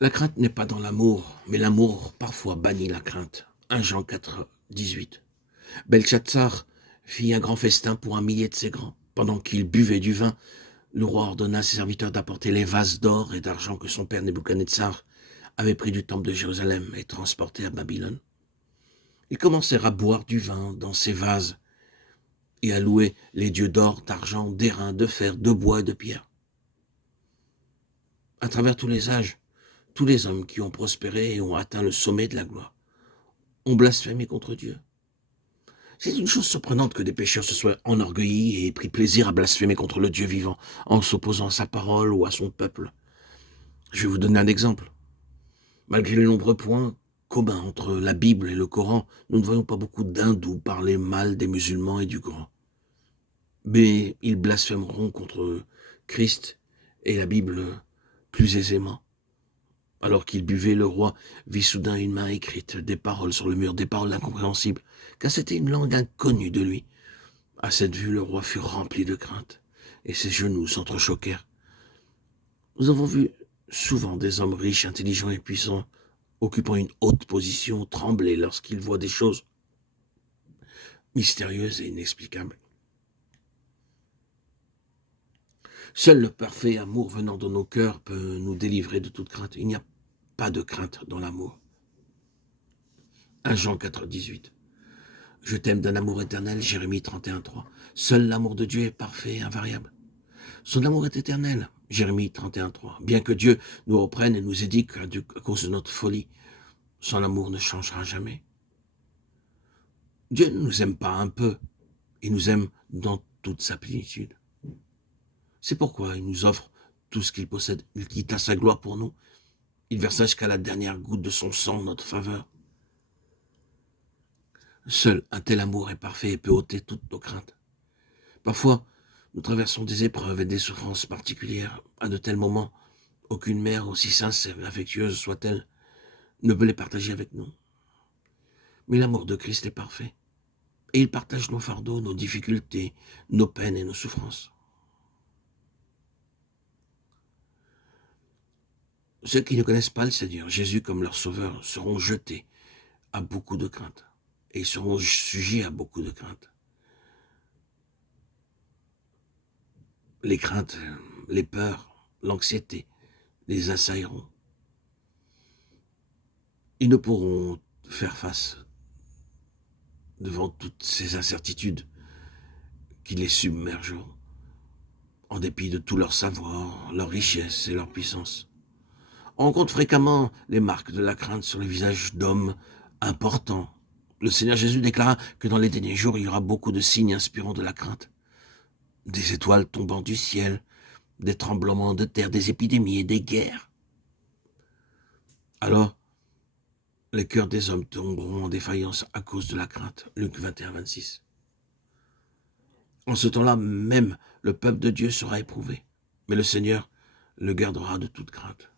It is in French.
La crainte n'est pas dans l'amour, mais l'amour parfois bannit la crainte. 1 Jean 4, 18. Belshazzar fit un grand festin pour 1 millier de ses grands. Pendant qu'il buvait du vin, le roi ordonna à ses serviteurs d'apporter les vases d'or et d'argent que son père Nebuchadnezzar avait pris du temple de Jérusalem et transporté à Babylone. Ils commencèrent à boire du vin dans ces vases et à louer les dieux d'or, d'argent, d'airain, de fer, de bois et de pierre. À travers tous les âges, tous les hommes qui ont prospéré et ont atteint le sommet de la gloire ont blasphémé contre Dieu. C'est une chose surprenante que des pécheurs se soient enorgueillis et pris plaisir à blasphémer contre le Dieu vivant en s'opposant à sa parole ou à son peuple. Je vais vous donner un exemple. Malgré les nombreux points communs entre la Bible et le Coran, nous ne voyons pas beaucoup d'hindous parler mal des musulmans et du Coran. Mais ils blasphémeront contre Christ et la Bible plus aisément. Alors qu'il buvait, le roi vit soudain une main écrite, des paroles sur le mur, des paroles incompréhensibles, car c'était une langue inconnue de lui. À cette vue, le roi fut rempli de crainte, et ses genoux s'entrechoquèrent. Nous avons vu souvent des hommes riches, intelligents et puissants, occupant une haute position, trembler lorsqu'ils voient des choses mystérieuses et inexplicables. Seul le parfait amour venant de nos cœurs peut nous délivrer de toute crainte. Il n'y a pas de crainte dans l'amour. 1 Jean 4, 18. Je t'aime d'un amour éternel, Jérémie 31, 3. Seul l'amour de Dieu est parfait et invariable. Son amour est éternel, Jérémie 31, 3. Bien que Dieu nous reprenne et nous édique à cause de notre folie, son amour ne changera jamais. Dieu ne nous aime pas un peu, il nous aime dans toute sa plénitude. C'est pourquoi il nous offre tout ce qu'il possède. Il quitta sa gloire pour nous. Il versa jusqu'à la dernière goutte de son sang en notre faveur. Seul un tel amour est parfait et peut ôter toutes nos craintes. Parfois, nous traversons des épreuves et des souffrances particulières. À de tels moments, aucune mère, aussi sincère et affectueuse soit-elle, ne peut les partager avec nous. Mais l'amour de Christ est parfait. Et il partage nos fardeaux, nos difficultés, nos peines et nos souffrances. Ceux qui ne connaissent pas le Seigneur Jésus comme leur sauveur seront jetés à beaucoup de craintes. Et ils seront sujets à beaucoup de craintes. Les craintes, les peurs, l'anxiété les assailleront. Ils ne pourront faire face devant toutes ces incertitudes qui les submergeront, en dépit de tout leur savoir, leur richesse et leur puissance. On rencontre fréquemment les marques de la crainte sur les visages d'hommes importants. Le Seigneur Jésus déclara que dans les derniers jours, il y aura beaucoup de signes inspirant de la crainte. Des étoiles tombant du ciel, des tremblements de terre, des épidémies et des guerres. Alors, les cœurs des hommes tomberont en défaillance à cause de la crainte. Luc 21, 26. En ce temps-là, même le peuple de Dieu sera éprouvé. Mais le Seigneur le gardera de toute crainte.